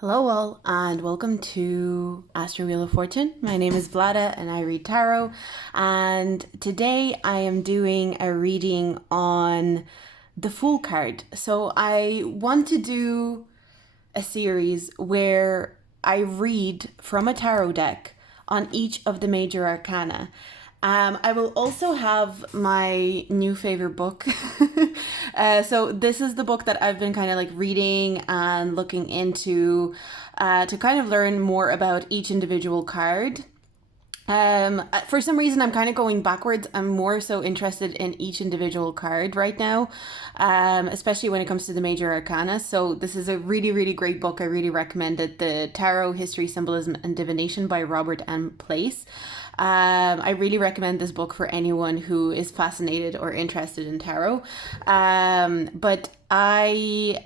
Hello all and welcome to Astro Wheel of Fortune. My name is Vlada and I read tarot, and today I am doing a reading on the Fool card. So I want to do a series where I read from a tarot deck on each of the major arcana. I will also have my new favorite book. So this is the book that I've been kind of like reading and looking into to kind of learn more about each individual card. For some reason, I'm kind of going backwards. I'm more so interested in each individual card right now, especially when it comes to the major arcana. So this is a really, really great book. I really recommend it. The Tarot, History, Symbolism, and Divination by Robert M. Place. I really recommend this book for anyone who is fascinated or interested in tarot. But I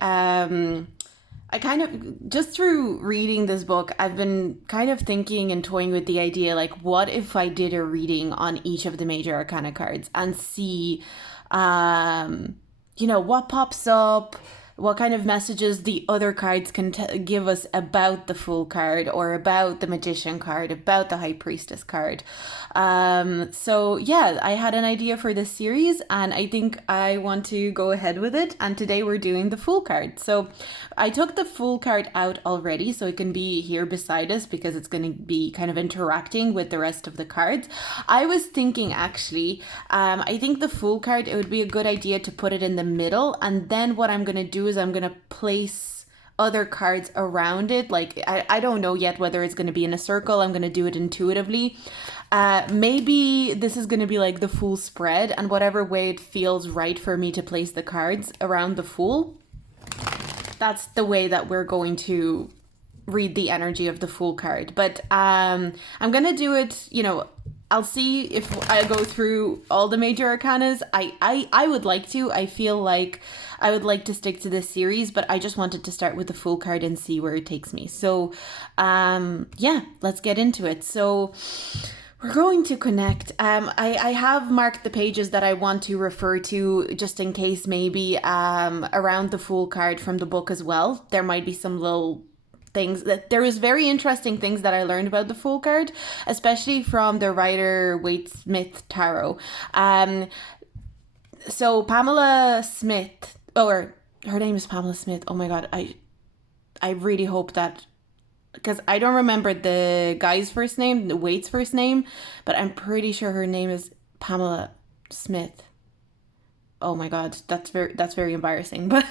kind of, just through reading this book, I've been kind of thinking and toying with the idea, like, what if I did a reading on each of the major arcana cards and see, what pops up, what kind of messages the other cards can give us about the Fool card or about the Magician card, about the High Priestess card. So yeah, I had an idea for this series and I think I want to go ahead with it. And today we're doing the Fool card. So I took the Fool card out already so it can be here beside us because it's going to be kind of interacting with the rest of the cards. I was thinking actually, I think the Fool card, it would be a good idea to put it in the middle, and then what I'm going to do is I'm going to place other cards around it. Like, I don't know yet whether it's going to be in a circle. I'm going to do it intuitively. Maybe this is going to be like the Fool spread, and whatever way it feels right for me to place the cards around the Fool, that's the way that we're going to read the energy of the Fool card. But I'm going to do it, I'll see if I go through all the major arcanas. I would like to. I feel like I would like to stick to this series, but I just wanted to start with the Fool card and see where it takes me. So, yeah, let's get into it. So we're going to connect. I have marked the pages that I want to refer to just in case maybe around the Fool card from the book as well. There might be some little things that there is very interesting things that I learned about the Fool card, especially from the Rider-Waite-Smith tarot. So Pamela Smith, or her name is Pamela Smith. Oh my god, I really hope that, because I don't remember the guy's first name, the Waite's first name, but I'm pretty sure her name is Pamela Smith. Oh my god, that's very embarrassing. But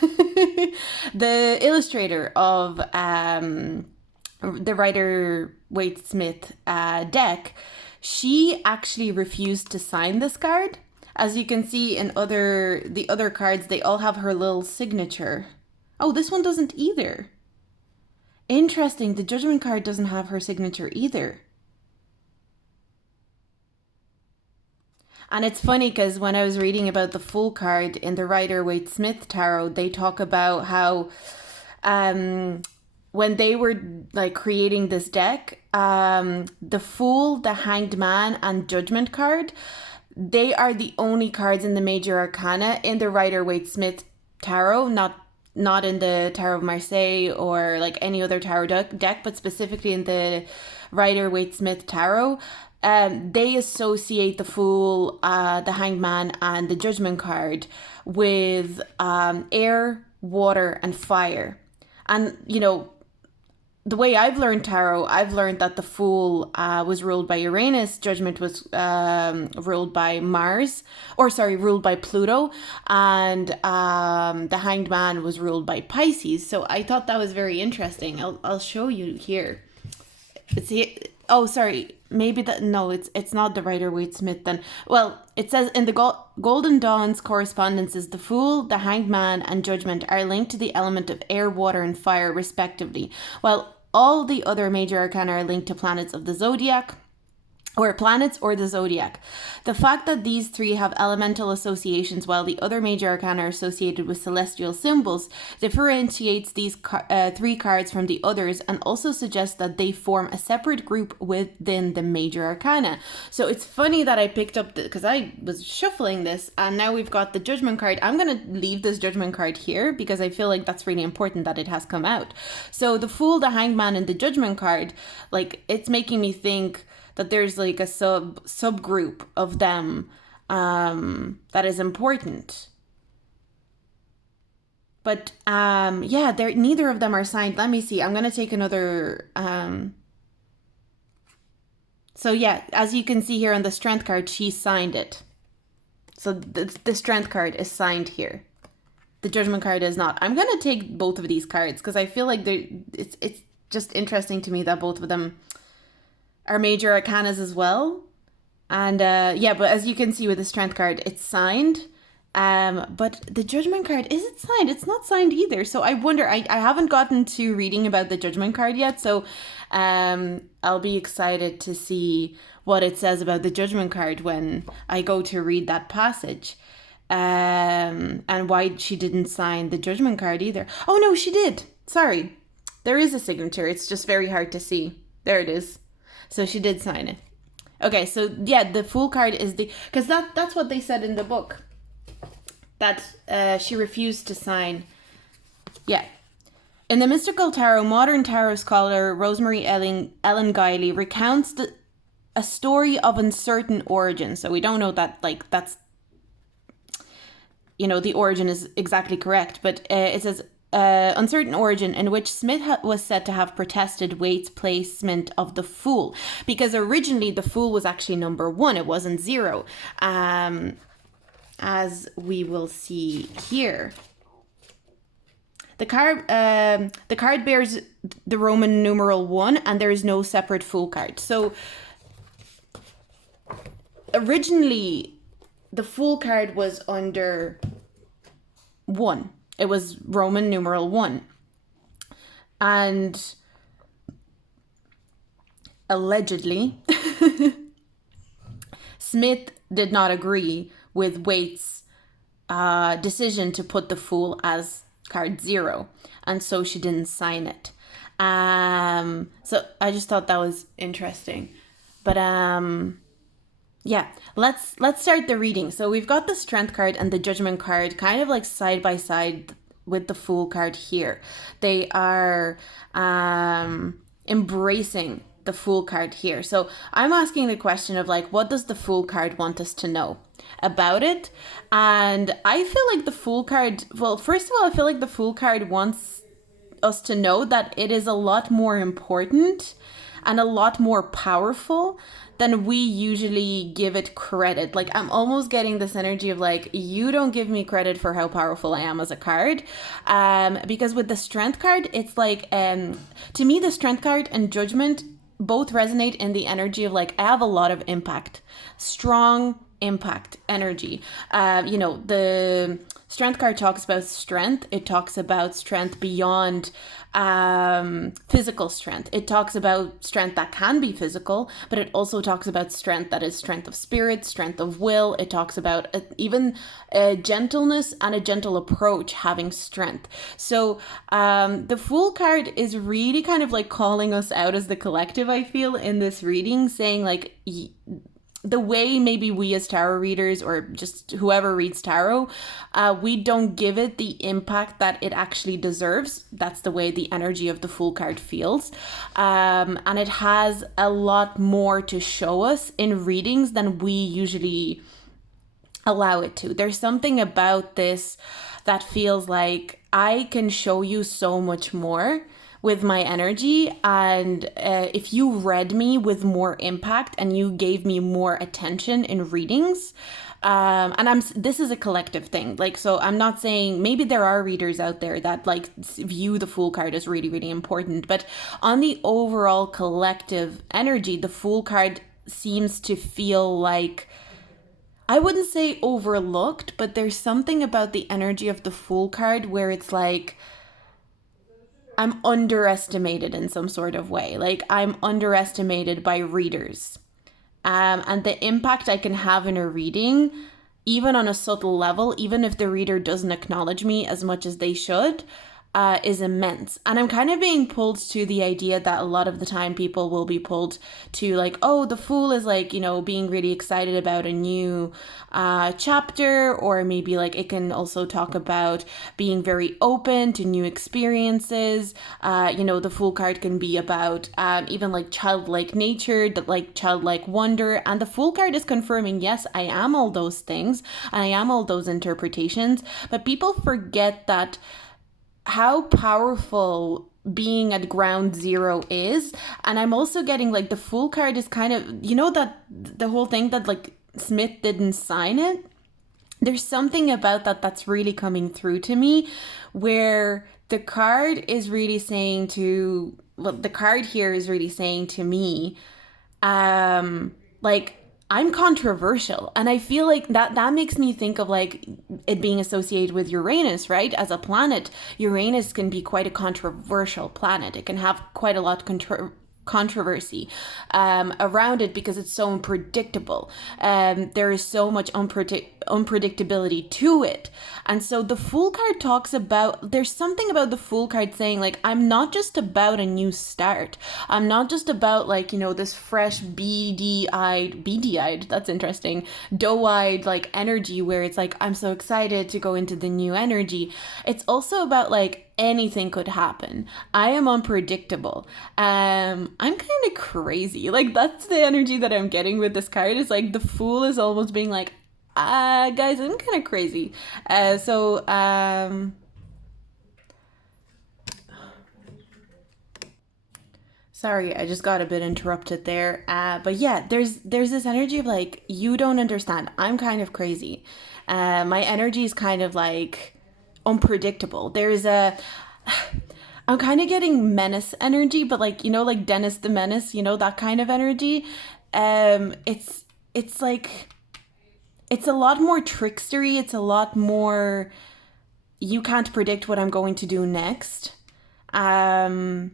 the illustrator of the Rider-Waite-Smith deck, she actually refused to sign this card. As you can see in the other cards, they all have her little signature. Oh, this one doesn't either. Interesting, the Judgment card doesn't have her signature either. And it's funny because when I was reading about the Fool card in the Rider-Waite-Smith tarot, they talk about how when they were like creating this deck, the Fool, the Hanged Man, and Judgment card, they are the only cards in the major arcana in the Rider-Waite-Smith tarot, not in the Tarot of Marseille or like any other tarot deck, but specifically in the Rider-Waite-Smith tarot. They associate the Fool, the Hanged Man, and the Judgment card with air, water, and fire. And, the way I've learned tarot, I've learned that the Fool was ruled by Uranus, Judgment was ruled by ruled by Pluto, and the Hanged Man was ruled by Pisces. So I thought that was very interesting. I'll show you here. Oh, sorry. Maybe it's not the Rider-Waite-Smith then. Well, it says in the Golden Dawn's correspondences, the Fool, the Hanged Man, and Judgment are linked to the element of air, water, and fire, respectively, while all the other major arcana are linked to planets of the zodiac. or planets or the zodiac. The fact that these three have elemental associations while the other major arcana are associated with celestial symbols differentiates these three cards from the others and also suggests that they form a separate group within the major arcana. So it's funny that I picked up, because I was shuffling this and now we've got the Judgment card. I'm going to leave this Judgment card here because I feel like that's really important that it has come out. So the Fool, the Hanged Man, and the Judgment card, like, it's making me think that there's like a subgroup of them that is important. But yeah, neither of them are signed. Let me see. I'm gonna take another. So yeah, as you can see here on the Strength card, she signed it. So the Strength card is signed here. The Judgment card is not. I'm gonna take both of these cards because I feel like it's just interesting to me that both of them are major arcanas as well. And yeah, but as you can see with the Strength card, it's signed. But the Judgment card, is it signed? It's not signed either. So I wonder, I haven't gotten to reading about the Judgment card yet. So I'll be excited to see what it says about the Judgment card when I go to read that passage. And why she didn't sign the Judgment card either. Oh no, she did. Sorry. There is a signature. It's just very hard to see. There it is. So she did sign it. Okay, so yeah, the Fool card is because that's what they said in the book. That she refused to sign. Yeah. In the Mystical Tarot, modern tarot scholar Rosemary Ellen Guiley recounts a story of uncertain origin. So we don't know that, like, that's, you know, the origin is exactly correct. But it says, uncertain origin in which Smith was said to have protested Waite's placement of the Fool, because originally the Fool was actually number 1, it wasn't 0, as we will see here. The card bears the Roman numeral 1, and there is no separate Fool card. So originally the Fool card was under 1. It was Roman numeral 1. And allegedly, Smith did not agree with Waite's decision to put the Fool as card 0. And so she didn't sign it. So I just thought that was interesting. But yeah, let's start the reading. So we've got the Strength card and the Judgment card kind of like side by side with the Fool card here. They are embracing the Fool card here. So I'm asking the question of, like, what does the Fool card want us to know about it? And I feel like the Fool card, well, first of all, I feel like the Fool card wants us to know that it is a lot more important and a lot more powerful than we usually give it credit. Like, I'm almost getting this energy of, like, you don't give me credit for how powerful I am as a card. Because with the Strength card, it's like, to me, the Strength card and Judgment both resonate in the energy of, like, I have a lot of impact, strong impact energy. You know, the Strength card talks about strength. It talks about strength beyond physical strength. It talks about strength that can be physical, but it also talks about strength that is strength of spirit, strength of will. It talks about even gentleness and a gentle approach having strength. So the Fool card is really kind of like calling us out as the collective, I feel, in this reading, saying, like, the way maybe we as tarot readers, or just whoever reads tarot, we don't give it the impact that it actually deserves. That's the way the energy of the Fool card feels. And it has a lot more to show us in readings than we usually allow it to. There's something about this that feels like I can show you so much more with my energy, and if you read me with more impact and you gave me more attention in readings, and this is a collective thing, like, so I'm not saying, maybe there are readers out there that, like, view the Fool card as really, really important, but on the overall collective energy, the Fool card seems to feel like, I wouldn't say overlooked, but there's something about the energy of the Fool card where it's like, I'm underestimated in some sort of way. Like, I'm underestimated by readers. and the impact I can have in a reading, even on a subtle level, even if the reader doesn't acknowledge me as much as they should, is immense. And I'm kind of being pulled to the idea that a lot of the time people will be pulled to like, oh, the Fool is like, being really excited about a new chapter, or maybe like it can also talk about being very open to new experiences. The Fool card can be about even like childlike nature, that like childlike wonder. And the Fool card is confirming, yes, I am all those things and I am all those interpretations. But people forget that how powerful being at ground zero is. And I'm also getting like the Fool card is kind of, that the whole thing that like Smith didn't sign it. There's something about that that's really coming through to me, where the card is really saying to, well, the card here is really saying to me, like, I'm controversial. And I feel like that makes me think of like it being associated with Uranus, right? As a planet, Uranus can be quite a controversial planet. It can have quite a lot of controversy around it because it's so unpredictable. There is so much unpredictability to it. And so the Fool card talks about, there's something about the Fool card saying like, I'm not just about a new start. I'm not just about like, this fresh beady-eyed, that's interesting, doe-eyed like energy where it's like, I'm so excited to go into the new energy. It's also about like, anything could happen. I am unpredictable. I'm kind of crazy. Like that's the energy that I'm getting with this card. Is like the Fool is almost being like, guys, I'm kind of crazy. Sorry, I just got a bit interrupted there. But yeah, there's this energy of like, you don't understand. I'm kind of crazy. My energy is kind of like unpredictable. I'm kind of getting menace energy, but like, like Dennis the Menace, that kind of energy. It's like, it's a lot more trickstery. It's a lot more, you can't predict what I'm going to do next. And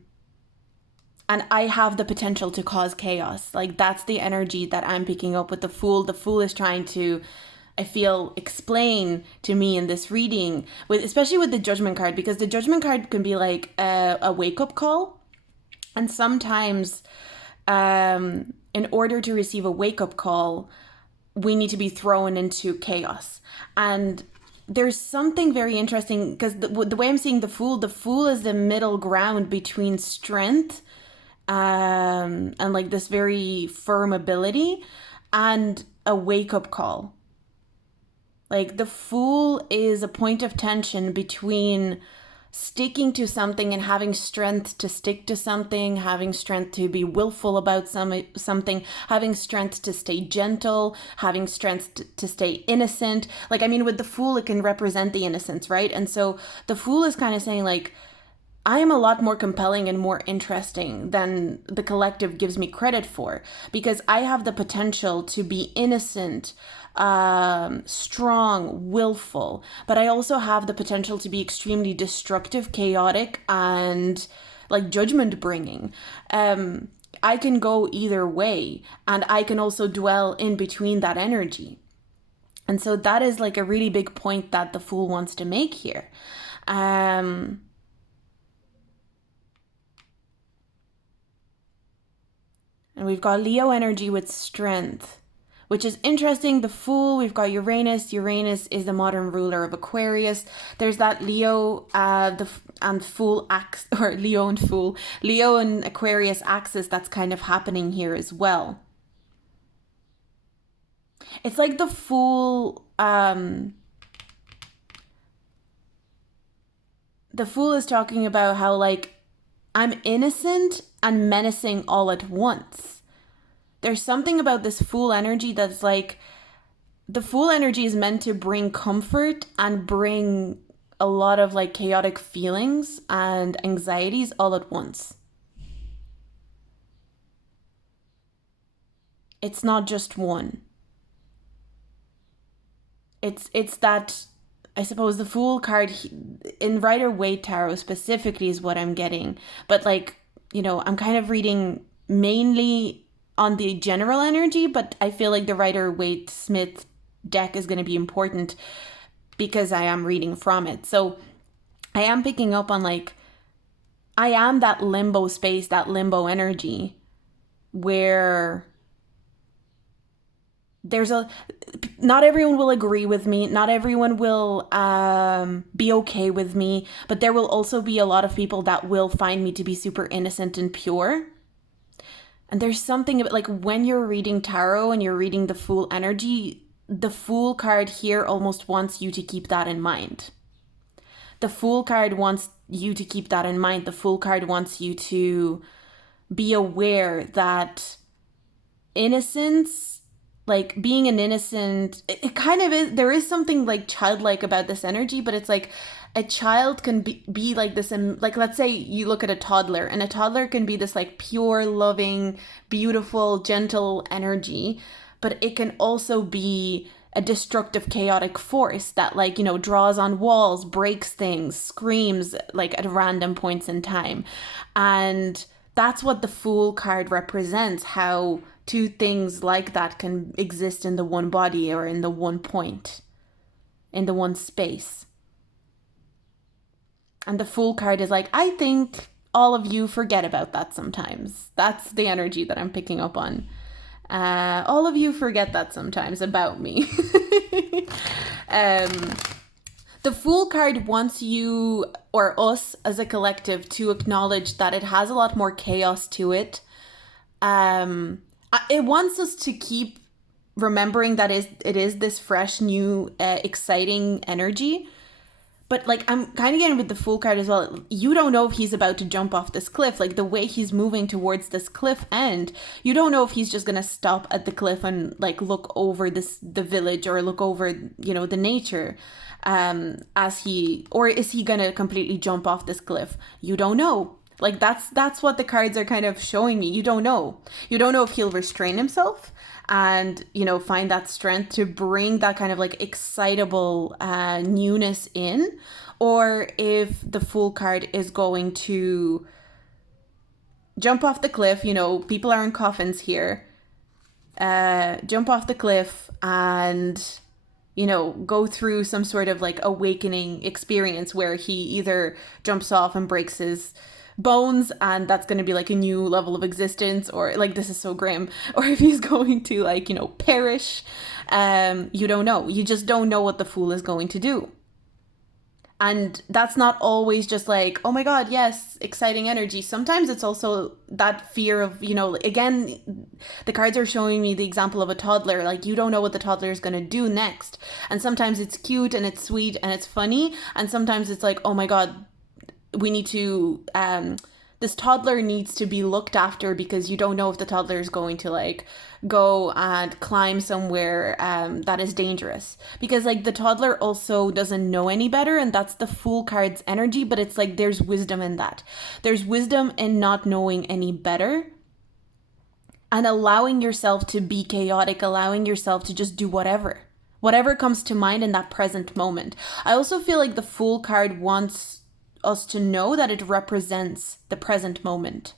I have the potential to cause chaos. Like that's the energy that I'm picking up with the Fool. The Fool is trying to, I feel, explain to me in this reading, especially with the Judgment card, because the Judgment card can be like a wake-up call. And sometimes in order to receive a wake-up call, we need to be thrown into chaos. And there's something very interesting, because the way I'm seeing the Fool is the middle ground between strength and like this very firm ability and a wake-up call. Like the Fool is a point of tension between sticking to something and having strength to stick to something, having strength to be willful about something, having strength to stay gentle, having strength to stay innocent. Like, I mean, with the Fool, it can represent the innocence, right? And so the Fool is kind of saying like, I am a lot more compelling and more interesting than the collective gives me credit for, because I have the potential to be innocent, strong, willful, but I also have the potential to be extremely destructive, chaotic, and like judgment bringing. I can go either way, and I can also dwell in between that energy. And so that is like a really big point that the Fool wants to make here. And we've got Leo energy with strength, which is interesting. The Fool, we've got Uranus. Uranus is the modern ruler of Aquarius. There's that Leo and Fool ax or Leo and Fool, Leo and Aquarius axis that's kind of happening here as well. It's like the Fool. The Fool is talking about how like I'm innocent and menacing all at once. There's something about this Fool energy that's like, the Fool energy is meant to bring comfort and bring a lot of like chaotic feelings and anxieties all at once. It's not just one. It's that, I suppose the Fool card in Rider-Waite Tarot specifically is what I'm getting. But like, I'm kind of reading mainly on the general energy, but I feel like the Rider-Waite-Smith deck is going to be important because I am reading from it. So I am picking up on like, I am that limbo space, that limbo energy where not everyone will agree with me, not everyone will be okay with me, but there will also be a lot of people that will find me to be super innocent and pure. And there's something about, like, when you're reading tarot and you're reading the Fool energy, the Fool card here almost wants you to keep that in mind. The Fool card wants you to keep that in mind. The Fool card wants you to be aware that innocence, like being an innocent, it kind of is, there is something like childlike about this energy, but it's like a child can be like this, and like, let's say you look at a toddler, and a toddler can be this like pure, loving, beautiful, gentle energy, but it can also be a destructive, chaotic force that, like, you know, draws on walls, breaks things, screams like at random points in time. And that's what the Fool card represents, how two things like that can exist in the one body or in the one point, in the one space. And the Fool card is like, I think all of you forget about that sometimes. That's the energy that I'm picking up on. All of you forget that sometimes about me. The Fool card wants you, or us as a collective, to acknowledge that it has a lot more chaos to it. It wants us to keep remembering that it is this fresh, new, exciting energy. But like, I'm kind of getting with the Fool card as well. You don't know if he's about to jump off this cliff. Like, the way he's moving towards this cliff end, you don't know if he's just going to stop at the cliff and like look over the village, or look over, you know, the nature, or is he going to completely jump off this cliff? You don't know. Like, that's what the cards are kind of showing me. You don't know. You don't know if he'll restrain himself and, you know, find that strength to bring that kind of like excitable newness in, or if the Fool card is going to jump off the cliff. You know, people are in coffins here. Jump off the cliff and, you know, go through some sort of like awakening experience where he either jumps off and breaks his bones, and that's going to be like a new level of existence, or like, this is so grim, or if he's going to, like, you know, perish. You don't know. You just don't know what the Fool is going to do. And that's not always just like, oh my god, yes, exciting energy. Sometimes it's also that fear of, you know, again, the cards are showing me the example of a toddler. Like, you don't know what the toddler is going to do next. And sometimes it's cute and it's sweet and it's funny, and sometimes it's like, oh my god, we need to, this toddler needs to be looked after, because you don't know if the toddler is going to like go and climb somewhere that is dangerous, because like the toddler also doesn't know any better, and that's the Fool card's energy. But it's like, there's wisdom in that. There's wisdom in not knowing any better and allowing yourself to be chaotic, allowing yourself to just do whatever comes to mind in that present moment. I also feel like the Fool card wants us to know that it represents the present moment.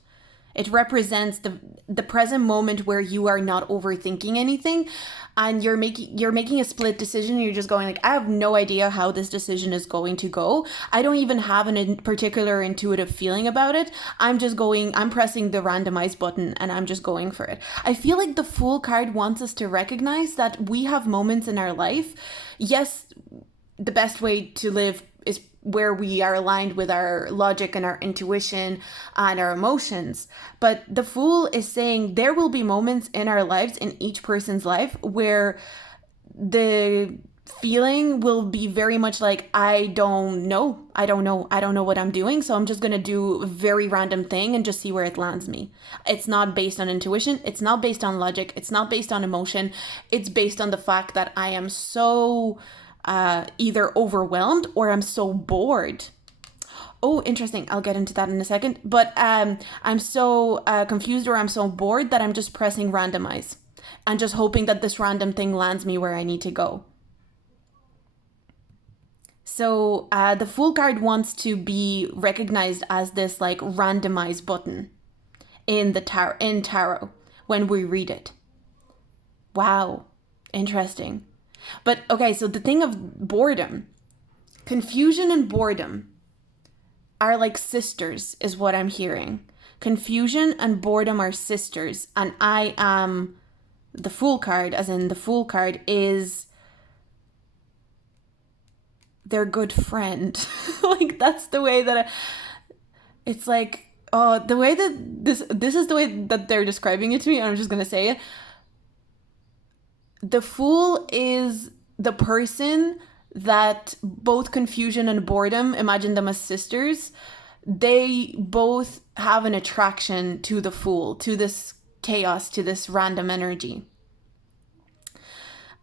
It represents the present moment where you are not overthinking anything, and you're making a split decision. You're just going like, I have no idea how this decision is going to go. I don't even have a particular intuitive feeling about it. I'm pressing the randomize button and I'm just going for it. I feel like the Fool card wants us to recognize that we have moments in our life. Yes, the best way to live is where we are aligned with our logic and our intuition and our emotions. But the Fool is saying there will be moments in our lives, in each person's life, where the feeling will be very much like, I don't know what I'm doing, so I'm just going to do a very random thing and just see where it lands me. It's not based on intuition, it's not based on logic, it's not based on emotion. It's based on the fact that I am so either overwhelmed or I'm so bored. Oh, interesting. I'll get into that in a second. But I'm so confused, or I'm so bored, that I'm just pressing randomize and just hoping that this random thing lands me where I need to go. So the Fool card wants to be recognized as this like randomize button in tarot, when we read it. Wow. Interesting. But okay, so the thing of boredom, confusion and boredom are like sisters, is what I'm hearing. Confusion and boredom are sisters, and I am the Fool card, as in the Fool card is their good friend. Like, that's the way that it's like, oh, the way that this is the way that they're describing it to me, and I'm just gonna say it. The Fool is the person that both confusion and boredom, imagine them as sisters, they both have an attraction to the Fool, to this chaos, to this random energy.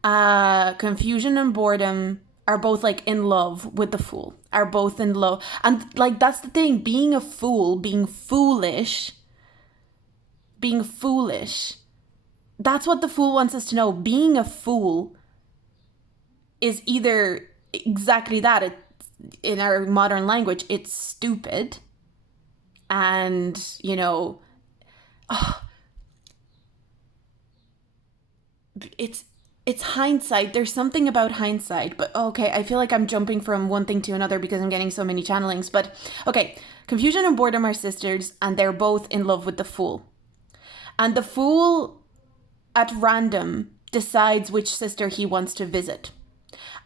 Confusion and boredom are both like in love with the Fool, are both in love. And like, that's the thing, being a fool, being foolish, that's what the Fool wants us to know. Being a fool is either exactly that. In our modern language, it's stupid. And, you know, it's hindsight. There's something about hindsight. But okay, I feel like I'm jumping from one thing to another because I'm getting so many channelings. But okay, confusion and boredom are sisters, and they're both in love with the Fool. And the Fool, at random, decides which sister he wants to visit.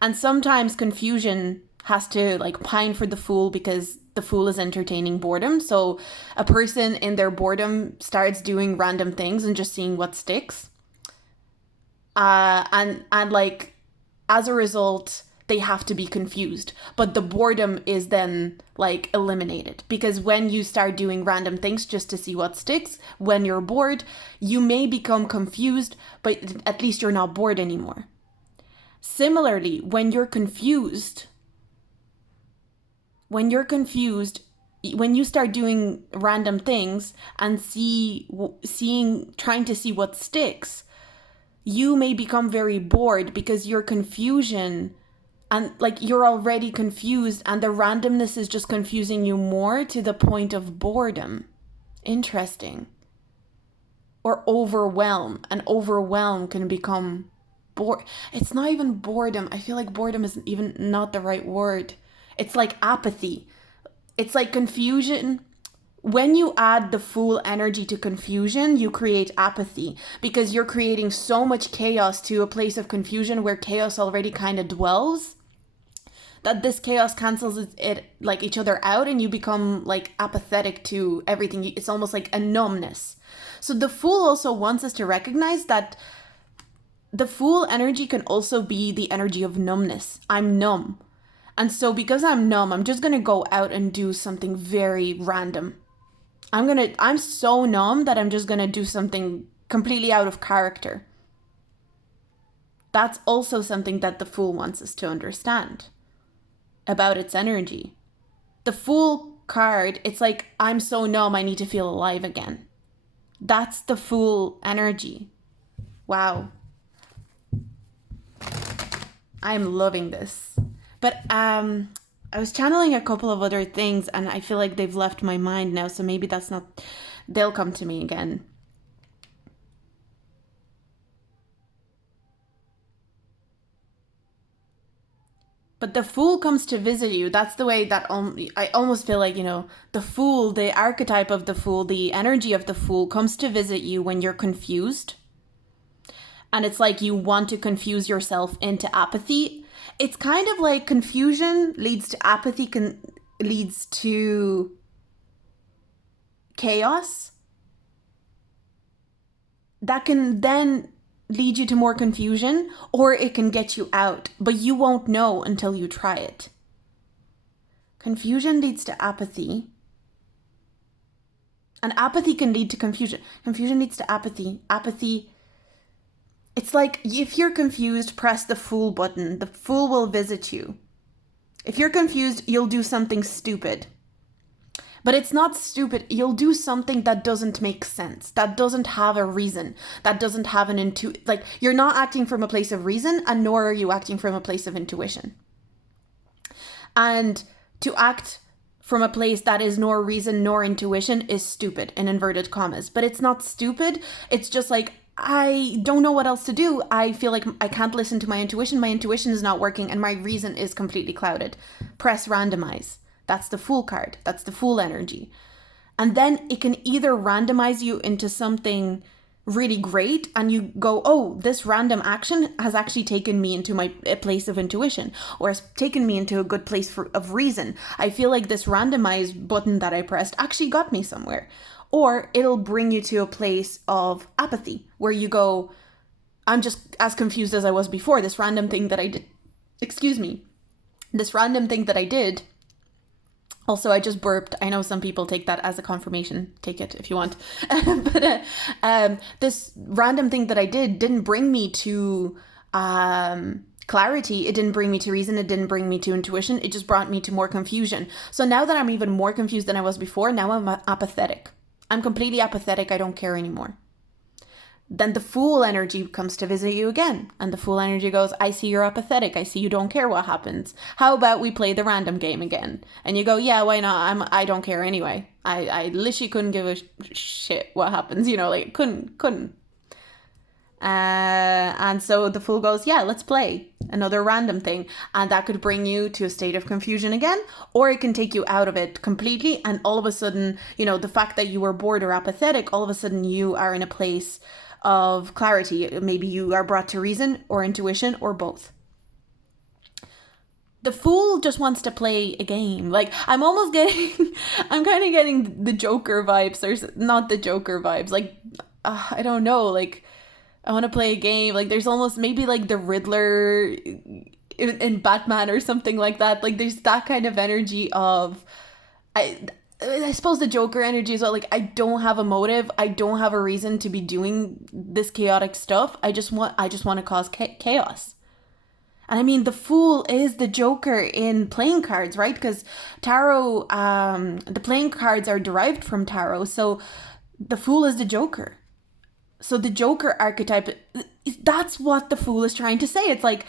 And sometimes confusion has to like pine for the Fool because the Fool is entertaining boredom. So a person in their boredom starts doing random things and just seeing what sticks. And like, as a result, they have to be confused. But the boredom is then like eliminated, because when you start doing random things just to see what sticks, when you're bored, you may become confused, but at least you're not bored anymore. Similarly, when you're confused, when you start doing random things and trying to see what sticks, you may become very bored because your confusion, and like, you're already confused, and the randomness is just confusing you more to the point of boredom. Interesting. Or overwhelm. And overwhelm can become it's not even boredom. I feel like boredom is even not the right word. It's like apathy. It's like confusion. When you add the Fool energy to confusion, you create apathy, because you're creating so much chaos to a place of confusion where chaos already kind of dwells, that this chaos cancels it like each other out, and you become like apathetic to everything. It's almost like a numbness. So the Fool also wants us to recognize that the Fool energy can also be the energy of numbness. I'm numb. And so because I'm numb, I'm just going to go out and do something very random. I'm so numb that I'm just going to do something completely out of character. That's also something that the Fool wants us to understand about its energy. The Fool card, it's like, I'm so numb, I need to feel alive again. That's the Fool energy. Wow. I'm loving this. But I was channeling a couple of other things, and I feel like they've left my mind now, so maybe they'll come to me again. But the Fool comes to visit you. That's the way that I almost feel like, the Fool, the archetype of the Fool, the energy of the Fool comes to visit you when you're confused. And it's like you want to confuse yourself into apathy. It's kind of like confusion leads to apathy, leads to chaos. That can then lead you to more confusion, or it can get you out, but you won't know until you try it. Confusion leads to apathy. And apathy can lead to confusion. Confusion leads to apathy. Apathy. It's like, if you're confused, press the Fool button. The Fool will visit you. If you're confused, you'll do something stupid. But it's not stupid. You'll do something that doesn't make sense. That doesn't have a reason. That doesn't have an like, you're not acting from a place of reason, and nor are you acting from a place of intuition. And to act from a place that is nor reason nor intuition is stupid, in inverted commas. But it's not stupid. It's just like, I don't know what else to do. I feel like I can't listen to my intuition. My intuition is not working and my reason is completely clouded. Press randomize. That's the Fool card. That's the Fool energy. And then it can either randomize you into something really great and you go, oh, this random action has actually taken me into a place of intuition, or has taken me into a good place of reason. I feel like this randomize button that I pressed actually got me somewhere. Or it'll bring you to a place of apathy where you go, I'm just as confused as I was before. This random thing that I did, this random thing that I did. Also, I just burped. I know some people take that as a confirmation. Take it if you want. But this random thing that I did didn't bring me to clarity. It didn't bring me to reason. It didn't bring me to intuition. It just brought me to more confusion. So now that I'm even more confused than I was before, now I'm apathetic. I'm completely apathetic. I don't care anymore. Then the Fool energy comes to visit you again. And the Fool energy goes, I see you're apathetic. I see you don't care what happens. How about we play the random game again? And you go, yeah, why not? I don't care anyway. I literally couldn't give a shit what happens. You know, like couldn't. And so the Fool goes, yeah, let's play another random thing. And that could bring you to a state of confusion again, or it can take you out of it completely. And all of a sudden, you know, the fact that you were bored or apathetic, all of a sudden you are in a place of clarity. Maybe you are brought to reason or intuition or both. The Fool just wants to play a game. Like, I'm kind of getting the Joker vibes, or not the Joker vibes. Like, I don't know, like, I want to play a game. Like, there's almost maybe like the Riddler in Batman or something like that. Like, there's that kind of energy of, I suppose the Joker energy as well. Like, I don't have a motive. I don't have a reason to be doing this chaotic stuff. I just want to cause chaos. And I mean, the Fool is the Joker in playing cards, right? Because tarot, the playing cards are derived from tarot. So the Fool is the Joker. So the Joker archetype, that's what the Fool is trying to say. It's like,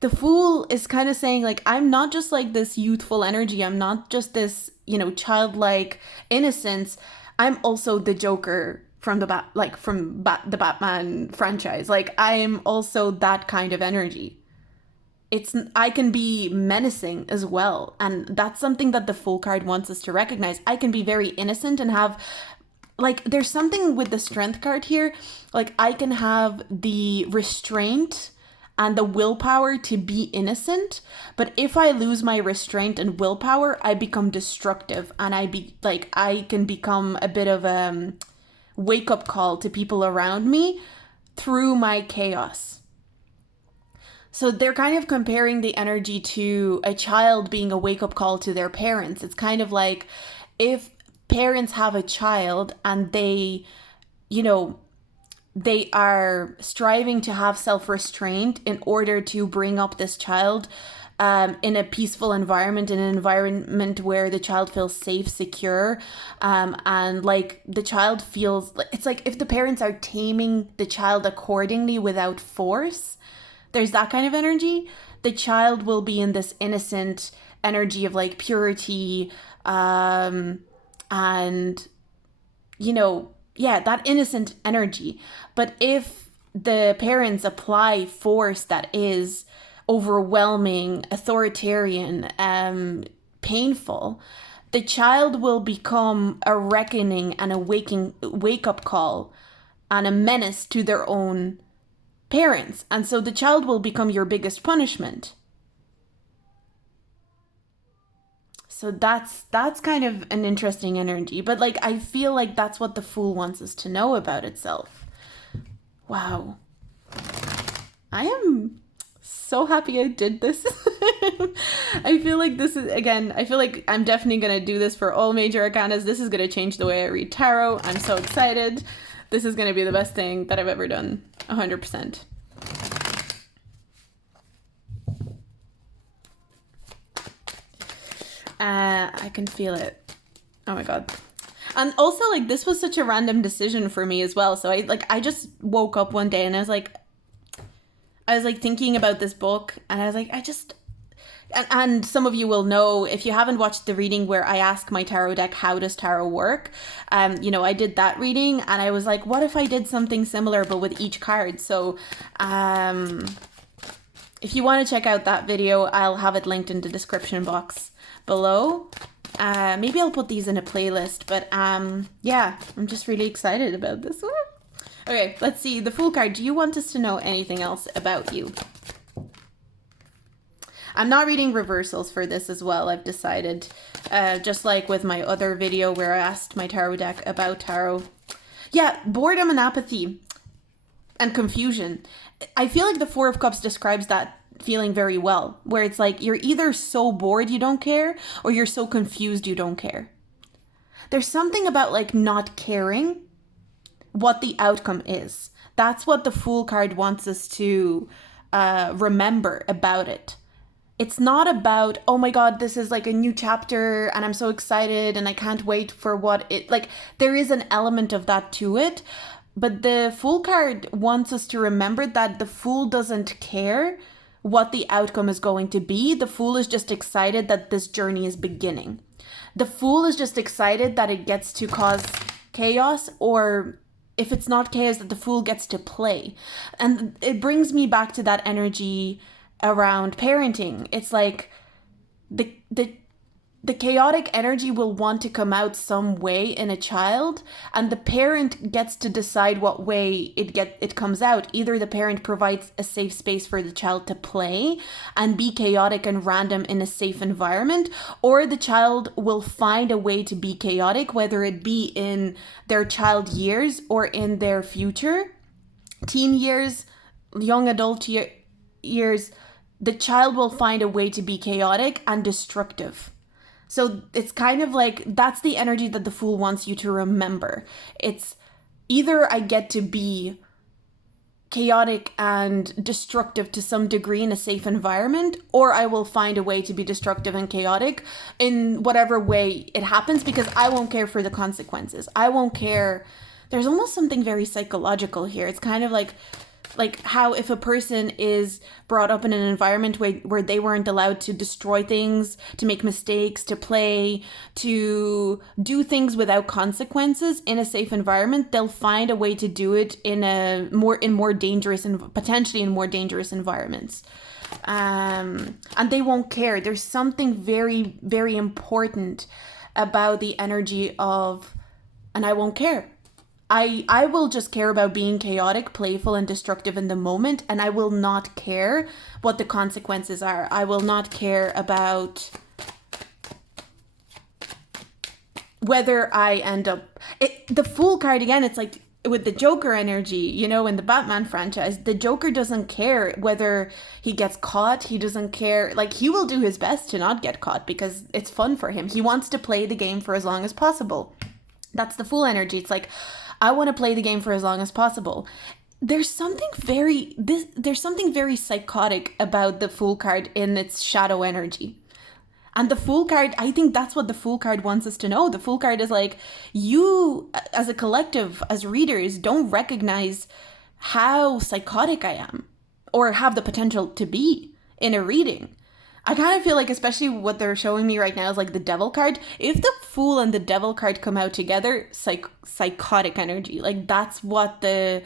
the Fool is kind of saying, like, I'm not just like this youthful energy. I'm not just this, you know, childlike innocence. I'm also the Joker from the Batman franchise. Like, I am also that kind of energy. I can be menacing as well. And that's something that the Fool card wants us to recognize. I can be very innocent and have, like, there's something with the Strength card here. Like, I can have the restraint and the willpower to be innocent, but if I lose my restraint and willpower, I become destructive, and I can become a bit of a wake-up call to people around me through my chaos. So they're kind of comparing the energy to a child being a wake-up call to their parents. It's kind of like if parents have a child and they, you know, they are striving to have self-restraint in order to bring up this child in a peaceful environment, in an environment where the child feels safe, secure, and like the child feels, it's like if the parents are taming the child accordingly without force, there's that kind of energy. The child will be in this innocent energy of like purity, and, you know, yeah, that innocent energy. But if the parents apply force that is overwhelming, authoritarian, painful, the child will become a reckoning and a wake-up call and a menace to their own parents. And so the child will become your biggest punishment. So that's kind of an interesting energy. But like, I feel like that's what the Fool wants us to know about itself. Wow. I am so happy I did this. I feel like this is, again, I feel like I'm definitely going to do this for all major arcanas. This is going to change the way I read tarot. I'm so excited. This is going to be the best thing that I've ever done. 100%. I can feel it. Oh my god. And also, like, this was such a random decision for me as well. So I just woke up one day and I was like thinking about this book, and I was like, And some of you will know, if you haven't watched the reading where I ask my tarot deck, how does tarot work? I did that reading and I was like, what if I did something similar but with each card? So if you want to check out that video, I'll have it linked in the description box below. Maybe I'll put these in a playlist, but yeah, I'm just really excited about this one. Okay, let's see. The Fool card. Do you want us to know anything else about you? I'm not reading reversals for this as well, I've decided. Just like with my other video where I asked my tarot deck about tarot. Yeah, boredom and apathy and confusion. I feel like the Four of Cups describes that feeling very well, where it's like you're either so bored you don't care, or you're so confused you don't care. There's something about like not caring what the outcome is. That's what the Fool card wants us to remember about it. It's not about, oh my God, this is like a new chapter and I'm so excited and I can't wait for what it, like, there is an element of that to it. But the Fool card wants us to remember that the Fool doesn't care what the outcome is going to be. The Fool is just excited that this journey is beginning. The Fool is just excited that it gets to cause chaos, or if it's not chaos, that the Fool gets to play. And it brings me back to that energy around parenting. It's like the chaotic energy will want to come out some way in a child, and the parent gets to decide what way it comes out. Either the parent provides a safe space for the child to play and be chaotic and random in a safe environment, or the child will find a way to be chaotic, whether it be in their child years or in their future teen years, young adult years. The child will find a way to be chaotic and destructive. So it's kind of like, that's the energy that the Fool wants you to remember. It's either I get to be chaotic and destructive to some degree in a safe environment, or I will find a way to be destructive and chaotic in whatever way it happens, because I won't care for the consequences. I won't care. There's almost something very psychological here. It's kind of like how if a person is brought up in an environment where they weren't allowed to destroy things, to make mistakes, to play, to do things without consequences in a safe environment, they'll find a way to do it in more dangerous and potentially in more dangerous environments. And they won't care. There's something very, very important about the energy of, and I won't care. I will just care about being chaotic, playful, and destructive in the moment, and I will not care what the consequences are. I will not care about whether I end up... The Fool card, again, it's like with the Joker energy, in the Batman franchise, the Joker doesn't care whether he gets caught. He doesn't care. Like, he will do his best to not get caught because it's fun for him. He wants to play the game for as long as possible. That's the Fool energy. It's like, I want to play the game for as long as possible. There's something very psychotic about the Fool card in its shadow energy. And the Fool card, I think that's what the Fool card wants us to know. The Fool card is like, you as a collective, as readers, don't recognize how psychotic I am or have the potential to be in a reading. I kind of feel like, especially what they're showing me right now is like the Devil card. If the Fool and the Devil card come out together, psychotic energy. Like, that's what the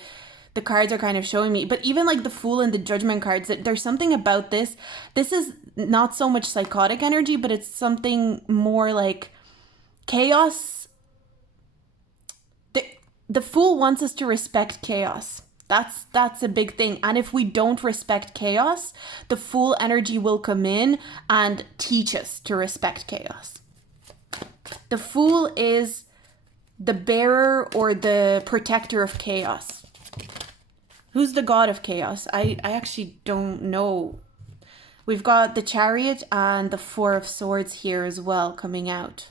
cards are kind of showing me. But even like the Fool and the Judgment cards, there's something about this. This is not so much psychotic energy, but it's something more like chaos. The Fool wants us to respect chaos. That's a big thing. And if we don't respect chaos, the Fool energy will come in and teach us to respect chaos. The Fool is the bearer or the protector of chaos. Who's the god of chaos? I actually don't know. We've got the Chariot and the Four of Swords here as well coming out.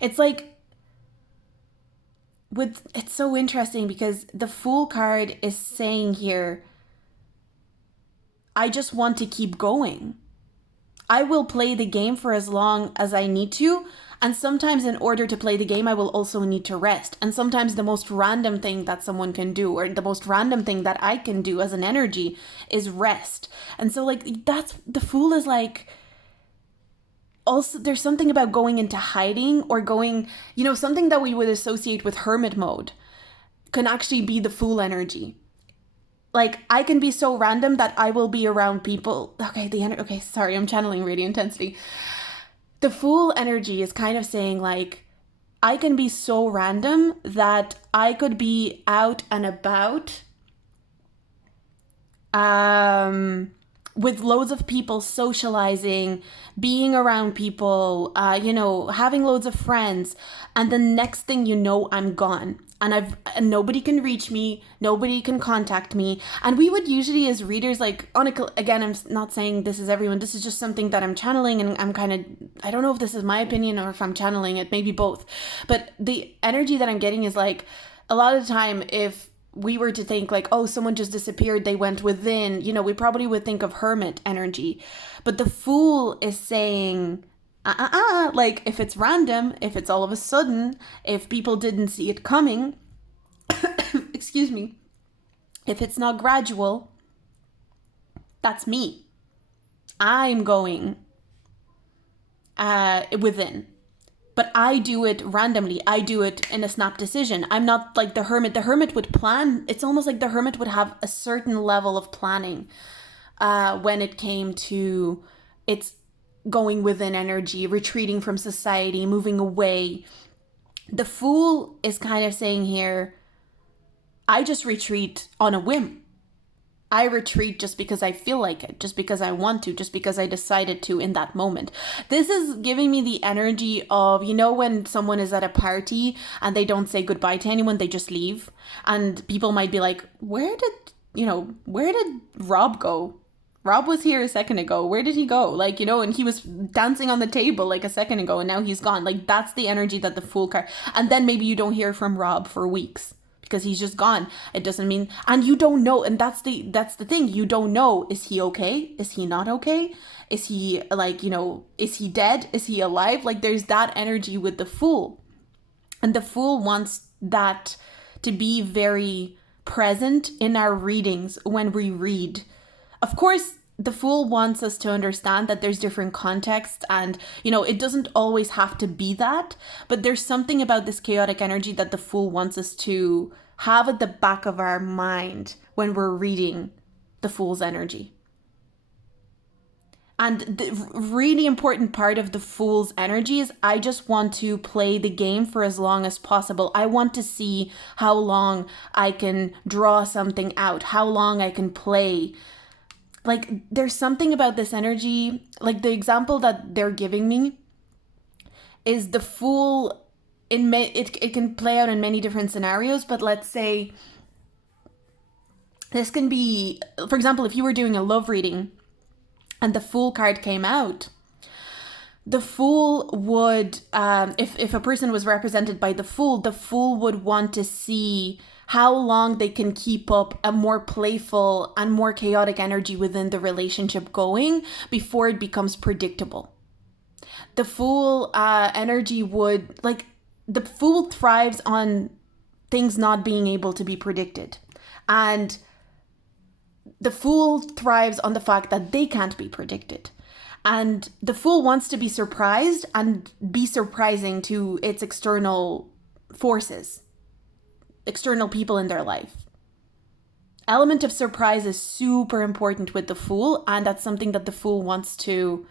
It's like, it's so interesting because the Fool card is saying here, I just want to keep going. I will play the game for as long as I need to. And sometimes in order to play the game, I will also need to rest. And sometimes the most random thing that someone can do, or the most random thing that I can do as an energy, is rest. And so like that's, the Fool is like, also there's something about going into hiding or going, something that we would associate with hermit mode can actually be the Fool energy. Like, I can be so random that I will be around people. Okay, sorry, I'm channeling radiant intensity. The Fool energy is kind of saying, like, I can be so random that I could be out and about with loads of people, socializing, being around people, having loads of friends. And the next thing you know, I'm gone. And nobody can reach me, nobody can contact me. And we would usually, as readers, like, again, I'm not saying this is everyone, this is just something that I'm channeling, and I'm kind of, I don't know if this is my opinion or if I'm channeling it, maybe both. But the energy that I'm getting is like, a lot of the time, if we were to think like, oh, someone just disappeared, they went within, we probably would think of hermit energy. But the Fool is saying, like, if it's random, if it's all of a sudden, if people didn't see it coming, excuse me, if it's not gradual, that's me. I'm going within. But I do it randomly. I do it in a snap decision. I'm not like the Hermit. The Hermit would plan. It's almost like the Hermit would have a certain level of planning when it came to its going within energy, retreating from society, moving away. The Fool is kind of saying here, I just retreat on a whim. I retreat just because I feel like it, just because I want to, just because I decided to in that moment. This is giving me the energy of, when someone is at a party and they don't say goodbye to anyone, they just leave. And people might be like, where did Rob go? Rob was here a second ago. Where did he go? Like, and he was dancing on the table like a second ago and now he's gone. Like, that's the energy that the Fool card. And then maybe you don't hear from Rob for weeks because he's just gone. It doesn't mean, and you don't know. And that's the thing. You don't know. Is he okay? Is he not okay? Is he like, is he dead? Is he alive? Like, there's that energy with the Fool. And the Fool wants that to be very present in our readings when we read. Of course, the Fool wants us to understand that there's different contexts and, it doesn't always have to be that, but there's something about this chaotic energy that the Fool wants us to have at the back of our mind when we're reading the Fool's energy. And the really important part of the Fool's energy is I just want to play the game for as long as possible. I want to see how long I can draw something out, how long I can play. Like, there's something about this energy, like the example that they're giving me is the Fool, it can play out in many different scenarios, but let's say this can be, for example, if you were doing a love reading and the Fool card came out, the Fool would, if a person was represented by the Fool would want to see how long they can keep up a more playful and more chaotic energy within the relationship going before it becomes predictable. The Fool energy would, like, the Fool thrives on things not being able to be predicted. And the Fool thrives on the fact that they can't be predicted. And the Fool wants to be surprised and be surprising to its external forces, external people in their life. Element of surprise is super important with the Fool, and that's something that the Fool wants to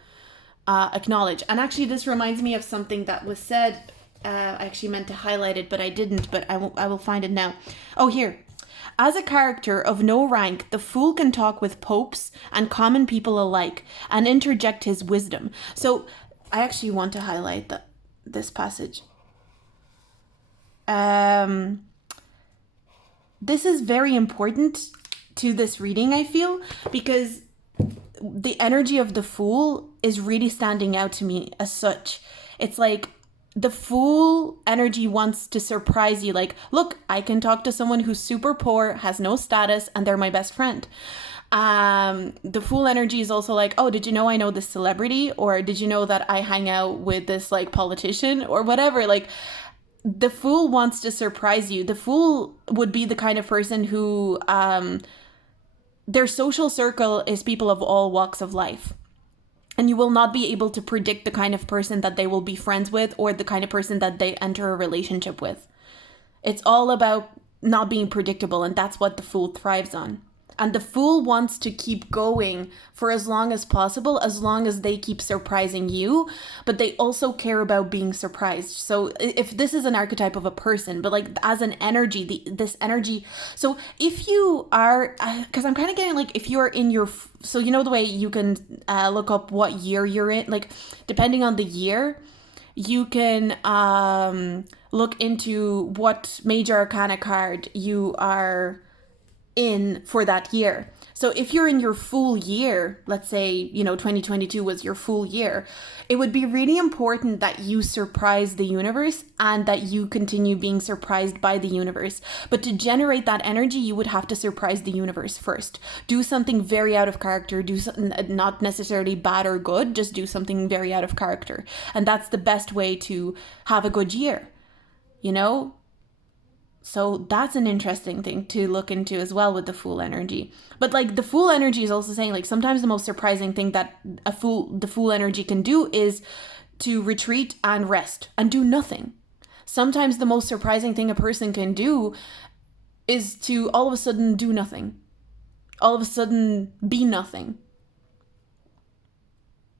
acknowledge. And actually, this reminds me of something that was said. I actually meant to highlight it, but I didn't, but I will find it now. Oh, here. As a character of no rank, the Fool can talk with popes and common people alike and interject his wisdom. So I actually want to highlight this passage. This is very important to this reading, I feel, because the energy of the Fool is really standing out to me as such. It's like the Fool energy wants to surprise you. Like, look, I can talk to someone who's super poor, has no status, and they're my best friend. The Fool energy is also like, oh, did you know I know this celebrity? Or did you know that I hang out with this like politician or whatever? Like, the Fool wants to surprise you. The Fool would be the kind of person who their social circle is people of all walks of life. And you will not be able to predict the kind of person that they will be friends with or the kind of person that they enter a relationship with. It's all about not being predictable, and that's what the Fool thrives on. And the Fool wants to keep going for as long as possible, as long as they keep surprising you, but they also care about being surprised. So if this is an archetype of a person, but like as an energy, this energy. So if you are, because I'm kind of getting like, if you're in your, so you know the way you can look up what year you're in, like depending on the year, you can look into what major arcana card you are in for that year. So if you're in your Fool year, let's say, 2022 was your Fool year, it would be really important that you surprise the universe and that you continue being surprised by the universe. But to generate that energy, you would have to surprise the universe first. Do something very out of character, do something not necessarily bad or good, just do something very out of character. And that's the best way to have a good year, So that's an interesting thing to look into as well with the Fool energy. But like the Fool energy is also saying like sometimes the most surprising thing that the Fool energy can do is to retreat and rest and do nothing. Sometimes the most surprising thing a person can do is to all of a sudden do nothing. All of a sudden be nothing.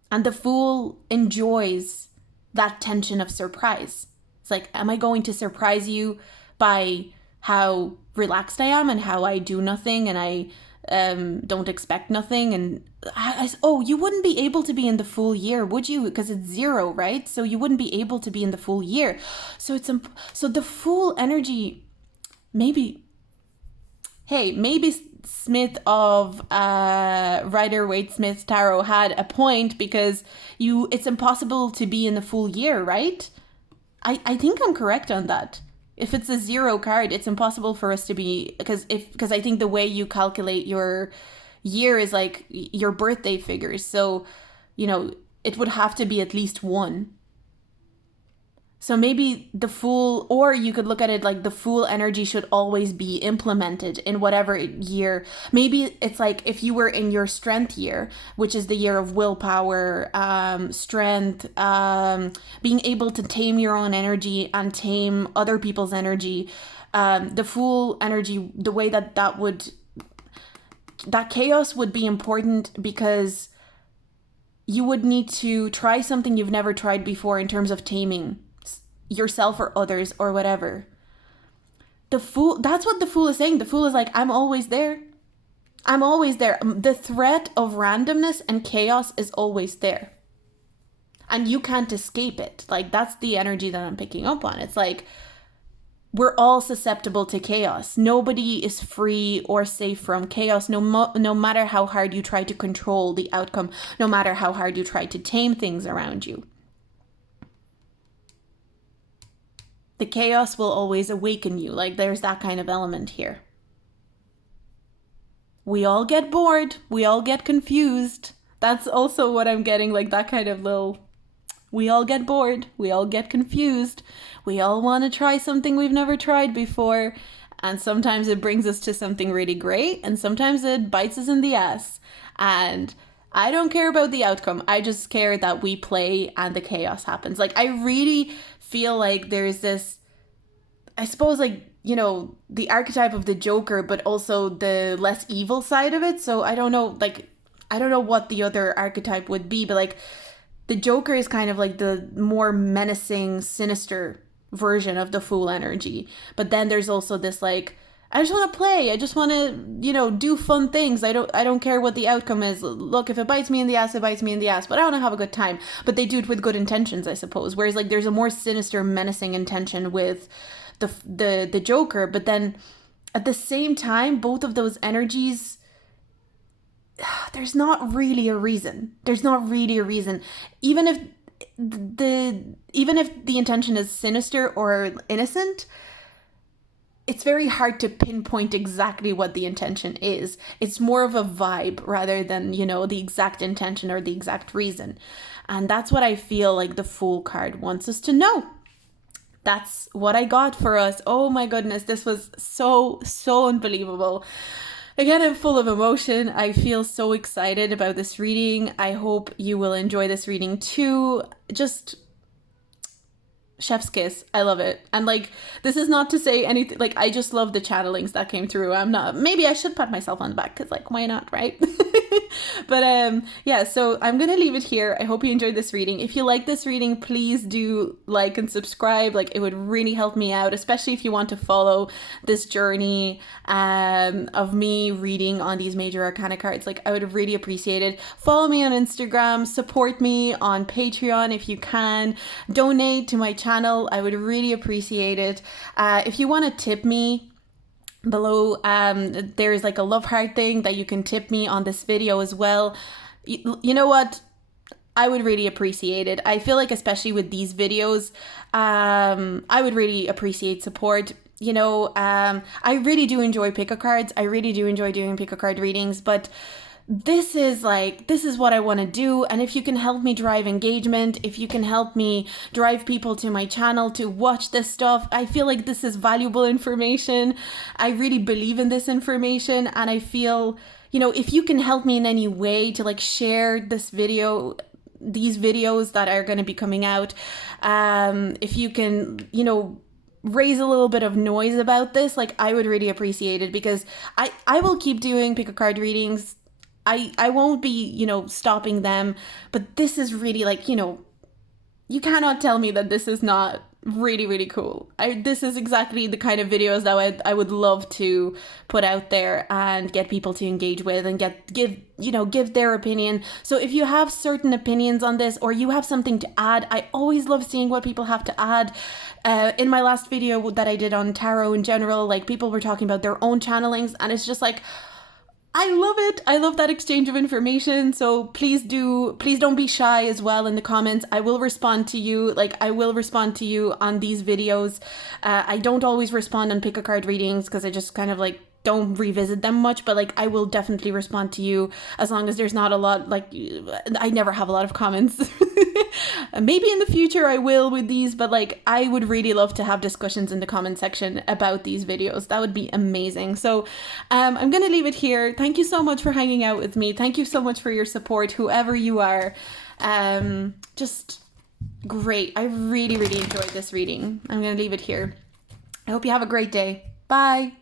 And the Fool enjoys that tension of surprise. It's like, am I going to surprise you by how relaxed I am and how I do nothing and I don't expect nothing? And you wouldn't be able to be in the Fool year, would you? Because it's 0, right? So you wouldn't be able to be in the Fool year. So so the Fool energy, maybe Smith of Rider-Waite-Smith Tarot had a point, because it's impossible to be in the Fool year, right? I think I'm correct on that. If it's a 0 card, it's impossible for us to be, because I think the way you calculate your year is like your birthday figures. So, it would have to be at least 1. So maybe the Fool, or you could look at it like the Fool energy should always be implemented in whatever year. Maybe it's like if you were in your Strength year, which is the year of willpower, strength, being able to tame your own energy and tame other people's energy. The Fool energy, the way that chaos would be important, because you would need to try something you've never tried before in terms of taming yourself or others or whatever. The Fool, that's what the Fool is saying. The Fool is like, I'm always there. I'm always there. The threat of randomness and chaos is always there. And you can't escape it. Like, that's the energy that I'm picking up on. It's like, we're all susceptible to chaos. Nobody is free or safe from chaos, no matter how hard you try to control the outcome, no matter how hard you try to tame things around you. The chaos will always awaken you. Like, there's that kind of element here. We all get bored. We all get confused. That's also what I'm getting, like that kind of little... We all get bored. We all get confused. We all want to try something we've never tried before. And sometimes it brings us to something really great, and sometimes it bites us in the ass. And I don't care about the outcome. I just care that we play and the chaos happens. Like, I really feel like there's this, I suppose, like, the archetype of the Joker, but also the less evil side of it. So I don't know what the other archetype would be, but like the Joker is kind of like the more menacing, sinister version of the Fool energy. But then there's also this like, I just want to play. I just want to, do fun things. I don't care what the outcome is. Look, if it bites me in the ass, it bites me in the ass. But I want to have a good time. But they do it with good intentions, I suppose. Whereas like there's a more sinister, menacing intention with the Joker. But then at the same time, both of those energies, there's not really a reason. Even if the intention is sinister or innocent, it's very hard to pinpoint exactly what the intention is. It's more of a vibe rather than, you know, the exact intention or the exact reason. And that's what I feel like the Fool card wants us to know. That's what I got for us. Oh my goodness, this was so unbelievable. Again, I'm full of emotion. I feel so excited about this reading. I hope you will enjoy this reading too. Just chef's kiss. I love it. And like, this is not to say anything, like, I just love the channelings that came through. I'm not, maybe I should pat myself on the back because, like, why not, right? But yeah, so I'm gonna leave it here. I hope you enjoyed this reading. If you like this reading, please do like and subscribe. Like, it would really help me out, especially if you want to follow this journey of me reading on these major arcana cards. Like, I would really appreciate it. Follow me on Instagram, support me on Patreon if you can, donate to my channel. I would really appreciate it. If you want to tip me, below there's like a love heart thing that you can tip me on this video as well. You know what, I would really appreciate it. I feel like, especially with these videos, I would really appreciate support. You know, I really do enjoy pick a cards. I really do enjoy doing pick a card readings, but this is what I want to do. And if you can help me drive engagement, if you can help me drive people to my channel to watch this stuff, I feel like this is valuable information. I really believe in this information, and I feel, you know, if you can help me in any way to like share this video, these videos that are going to be coming out, if you can, you know, raise a little bit of noise about this, like, I would really appreciate it, because I will keep doing pick a card readings. I won't be, you know, stopping them, but this is really, like, you know, you cannot tell me that this is not really cool. This is exactly the kind of videos that I would love to put out there and get people to engage with and give their opinion. So if you have certain opinions on this, or you have something to add, I always love seeing what people have to add. In my last video that I did on tarot in general, like, people were talking about their own channelings, and it's just like, I love it. I love that exchange of information. So please don't be shy as well in the comments. I will respond to you. Like, I will respond to you on these videos. I don't always respond on pick a card readings because I just kind of like don't revisit them much, but like, I will definitely respond to you as long as there's not a lot, like, I never have a lot of comments. Maybe in the future I will with these, but like, I would really love to have discussions in the comment section about these videos. That would be amazing. So I'm gonna leave it here. Thank you so much for hanging out with me. Thank you so much for your support, whoever you are. Just great. I really enjoyed this reading. I'm gonna leave it here. I hope you have a great day. Bye.